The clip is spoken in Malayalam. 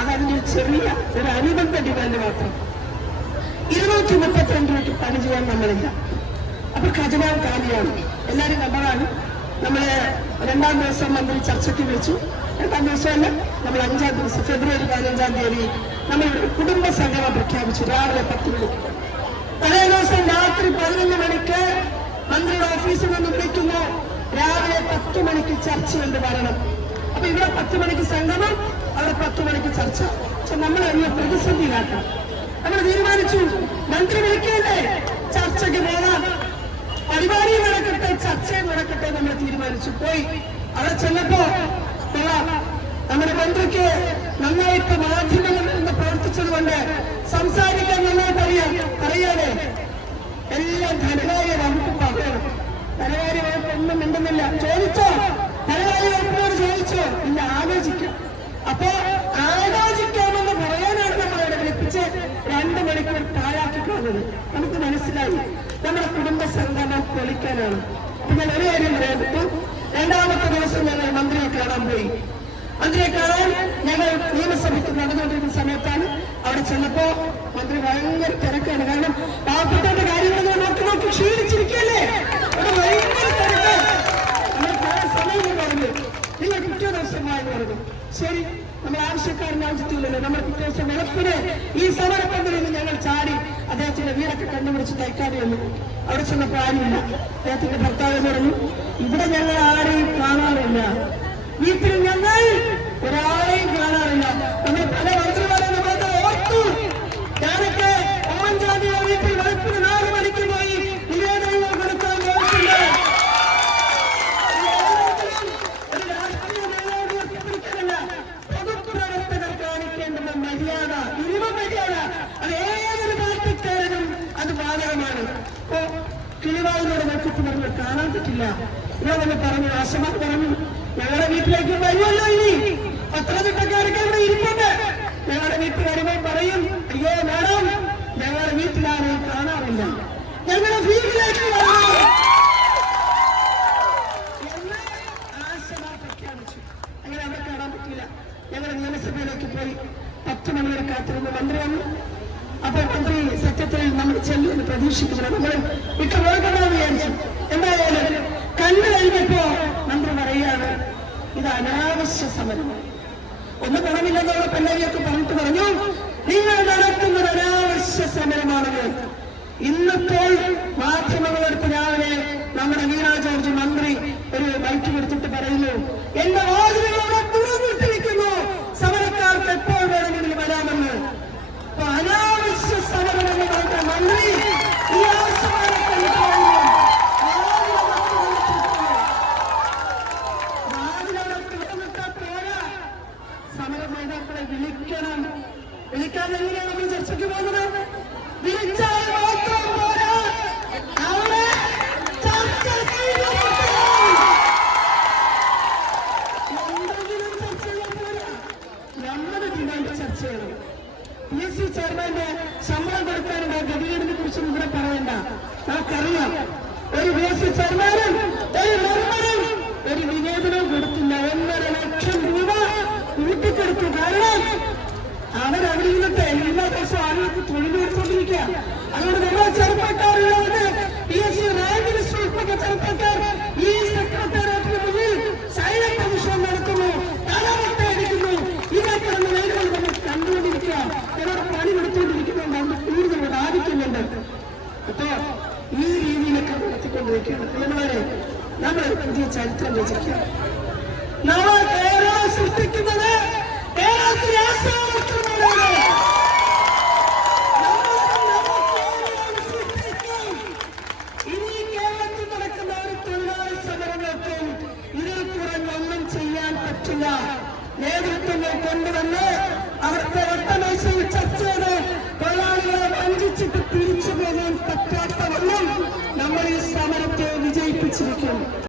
അതതിന്റെ ചെറിയ ഒരു അനുബന്ധ ഡിമാൻഡ് മാത്രം. 232 രൂപയ്ക്ക് പണി ചെയ്യാൻ നമ്മളില്ല. അപ്പൊ ഖജനാവ് കാലിയാണ്. എല്ലാരും കണ്ടതാണ്. നമ്മള് 2ാം ദിവസം മന്ത്രി ചർച്ചയ്ക്ക് വിളിച്ചു. 2ാം ദിവസമല്ല, നമ്മൾ 5ാം ദിവസം ഫെബ്രുവരി 15-ാം തീയതി നമ്മൾ കുടുംബ സംഗമം പ്രഖ്യാപിച്ചു. രാവിലെ 10 മണിക്ക്. തലേ ദിവസം രാത്രി 11 മണിക്ക് മന്ത്രിയുടെ ഓഫീസിൽ നിന്ന് വിളിക്കുന്നു. രാവിലെ 10 മണിക്ക് ചർച്ച എന്ന് പറയണം. അപ്പൊ ഇവിടെ 10 മണിക്ക് സംഗമം, അവിടെ 10 മണിക്ക് ചർച്ച. പക്ഷെ നമ്മൾ അതിനെ പ്രതിസന്ധിയിലാക്കാം. നമ്മൾ തീരുമാനിച്ചു, മന്ത്രി വിളിക്കണ്ടേ, ചർച്ചയ്ക്ക് പോകാം, പരിപാടി നടക്കട്ടെ, ചർച്ചയും നടക്കട്ടെ. നമ്മൾ തീരുമാനിച്ചു. പോയി അവിടെ ചെന്നപ്പോ നമ്മുടെ മന്ത്രിക്ക് നന്നായിട്ട് മാധ്യമങ്ങളിൽ നിന്ന് പ്രവർത്തിച്ചത് കൊണ്ട് സംസാരിക്കാൻ നന്നായിട്ട് അറിയാതെ എല്ലാം ധനകാര്യ വകുപ്പ് പറയണം. ധനകാര്യ വകുപ്പ് ഒന്നും മിണ്ടുന്നില്ല. ചോദിച്ചോ, ധനകാര്യ വകുപ്പിനോട് ചോദിച്ചോ, ഇല്ല ആലോചിക്കാം. അപ്പോ ആലോചിക്കാമെന്ന് പറയാനാണ് നമ്മളവിടെ വിളിപ്പിച്ച് 2 മണിക്കൂർ പാഴാക്കി കളഞ്ഞത്. നമുക്ക് മനസ്സിലായി നമ്മുടെ കുടുംബ സംഗമം പൊളിക്കാനാണ്. അപ്പൊ ഞാൻ ഒരു കാര്യം പറയാൻ പറ്റും. 2ാമത്തെ ദിവസം ഞങ്ങൾ മന്ത്രിയെ കാണാൻ പോയി. മന്ത്രിയെ കാണാൻ ഞങ്ങൾ നിയമസഭയ്ക്ക് നടന്നുകൊണ്ടിരിക്കുന്ന സമയത്താണ്. അവിടെ ചെന്നപ്പോ മന്ത്രി ഭയങ്കര തിരക്കാണ്. കാരണം പാവപ്പെട്ടവരുടെ കാര്യങ്ങൾ നോക്കി ക്ഷീണിച്ചിരിക്കല്ലേ. അവിടെ ഭയങ്കര തിരക്ക്. നമ്മൾ കുറെ സമയം പറഞ്ഞു, നിങ്ങൾ പിറ്റേ ദിവസമായെന്ന് പറഞ്ഞു. ശരി, നമ്മൾ ആവശ്യക്കാരൻ ആവശ്യത്തില്ലല്ലോ. നമ്മൾ പിറ്റേ ദിവസം വെളുപ്പിന് ഈ സമരപ്പന്തലിൽ നിന്ന് ഞങ്ങൾ ചാടി അദ്ദേഹത്തിന്റെ വീടൊക്കെ കണ്ടുപിടിച്ച് തയ്ക്കാതെ വന്നു. അവിടെ ചെന്നപ്പോ ആരുമില്ല. അദ്ദേഹത്തിന്റെ ഭർത്താവ് പറഞ്ഞു, ഇവിടെ ഞങ്ങൾ ആരെയും കാണാറില്ല, വീട്ടിൽ ഞങ്ങൾ ഒരാളെയും കാണാറില്ല. നമ്മൾ പല മന്ത്രിമാരെ നമ്മളൊക്കെ ഓർത്തു. ഞാനൊക്കെ ഉമ്മൻചാണ്ടിയുടെ വീട്ടിൽ വെളുപ്പിന് 4 മണിക്ക് പോയി നിവേദനങ്ങൾ കൊടുക്കാൻ പോയിട്ടുണ്ട്. ഒരു രാഷ്ട്രീയ നേതാവിനെ പിടിക്കാനല്ല, പൊതുപ്രവർത്തകർ കാണിക്കേണ്ടുന്ന മര്യാദ, മിനിമം മര്യാദ, അത് ഏതൊരു പാർട്ടിക്കാരനും അത് ബാധകമാണ്. അപ്പോ കിളിവായിനോട് നോക്കിട്ട് പറഞ്ഞു, കാണാൻ പറ്റില്ല. ഇവിടെ വന്ന് പറഞ്ഞു, ആശമാർ പറഞ്ഞു, ഞങ്ങളുടെ വീട്ടിലേക്ക് വരുമല്ലോ ഇനി, പത്തനംതിട്ടക്കാരൊക്കെ ഇവിടെ ഇരിപ്പുണ്ട്. ഞങ്ങളുടെ വീട്ടിൽ വരുമ്പോൾ പറയും, അയ്യോ മാഡം, ഞങ്ങളുടെ വീട്ടിലാരെയും കാണാറില്ല, ഞങ്ങളുടെ വീട്ടിലേക്ക് വരണം എന്ന് ആശമാർ പ്രഖ്യാപിച്ചു. അങ്ങനെ അവിടെ കാണാൻ പറ്റില്ല. ഞങ്ങൾ നിയമസഭയിലേക്ക് പോയി 10 മണി വരെ കാത്തിരുന്ന് മന്ത്രി വന്നു. അപ്പോൾ മന്ത്രി സത്യത്തിൽ നമ്മൾ ചെല്ലുമെന്ന് പ്രതീക്ഷിക്കുന്നു. നമ്മൾ വിട്ടു പോകണമെന്ന് വിചാരിച്ചു. എന്തായാലും കണ്ടു കഴിഞ്ഞപ്പോ മന്ത്രി പറയുകയാണ്, ഇത് അനാവശ്യ സമരമാണ്. ഒന്ന് പണമില്ലെന്നുള്ള പല്ലവിയൊക്കെ പറഞ്ഞു, നിങ്ങൾ നടത്തുന്നത് അനാവശ്യ സമരമാണെന്ന്. ഇന്നിപ്പോൾ മാധ്യമങ്ങളെടുത്ത് രാവിലെ നമ്മുടെ വീണ ജോർജ് മന്ത്രി ഒരു ബൈക്ക് എടുത്തിട്ട് പറയുന്നു, എന്റെ വാതിലുകളോടെ തുറന്നിട്ടിരിക്കുന്നു, സമരക്കാർക്ക് എപ്പോൾ വേണമെങ്കിലും വരാമെന്ന്. അപ്പൊ അനാവശ്യ സമരമെന്ന് പറഞ്ഞ മന്ത്രി ഈ വിളിക്കണം. വിളിക്കാതെ എങ്ങനെയാണ് നമ്മൾ ചർച്ചയ്ക്ക് പോകുന്നത്? വിളിച്ചാൽ മാത്രം പോരാ, അവിടെ ചർച്ച എന്തെങ്കിലും ചർച്ച ചെയ്യാൻ പോരാ, നമ്മുടെ ഡിമാൻഡ് ചർച്ച ചെയ്യണം. PSC ചെയർമാന്റെ ശമ്പളം കൊടുക്കാനുള്ള ഗതികേടിനെ കുറിച്ച് ഇവിടെ പറയണ്ട. നമുക്കറിയാം, ഒരു PSC ചെയർമാനും ഒരു മെമ്പറും ഒരു നിവേദനവും കൊടുത്തില്ല. 1.5 ലക്ഷം രൂപ കൂട്ടിക്കൊടുത്തു. കാരണം അവരവിടെ നിന്നിട്ട് എല്ലാ ദിവസവും ആളുകൾക്ക് തൊഴിൽ കൊടുത്തുകൊണ്ടിരിക്കുക. അതുകൊണ്ട് നമ്മൾ ചെറുപ്പക്കാരുള്ളത് PSC റാങ്ക് ലിസ്റ്റ് ഉൾപ്പെട്ട ചെറുപ്പക്കാർ ഈ സെക്രട്ടേറിയറ്റിന് മുന്നിൽ സൈലന്റ് പ്രതിഷേധം നടത്തുന്നു, തലമുട്ട അടിക്കുന്നു. ഇതൊക്കെ വേദന നമ്മൾ കണ്ടുകൊണ്ടിരിക്കുക. അവരുടെ പണി കൊടുത്തുകൊണ്ടിരിക്കുന്നുണ്ട്. അത് കൂടുതൽ ബാധിക്കുന്നുണ്ട്. അപ്പോ ഈ രീതിയിലൊക്കെ നടത്തിക്കൊണ്ടിരിക്കുകയാണ്. നമ്മളെ നമ്മൾ പുതിയ ചരിത്രം രചിക്കുക. നമ്മൾ കേരളം സൃഷ്ടിക്കുന്നത് കേരളത്തിലെ ഇനി കേരളത്തിൽ നടക്കുന്ന ഒരു തൊഴിലാളി സമരങ്ങൾക്കും ഇതിൽ കുറഞ്ഞൊന്നും ചെയ്യാൻ പറ്റില്ല. നേതൃത്വങ്ങൾ കൊണ്ടുവന്ന് അവർക്ക് ഒട്ടമേശയിൽ ചർച്ച ചെയ്ത് തൊഴിലാളികളെ വഞ്ചിച്ചിട്ട് തിരിച്ചു പോകാൻ പറ്റാത്ത വണ്ണം നമ്മൾ ഈ സമരത്തെ വിജയിപ്പിച്ചിരിക്കും.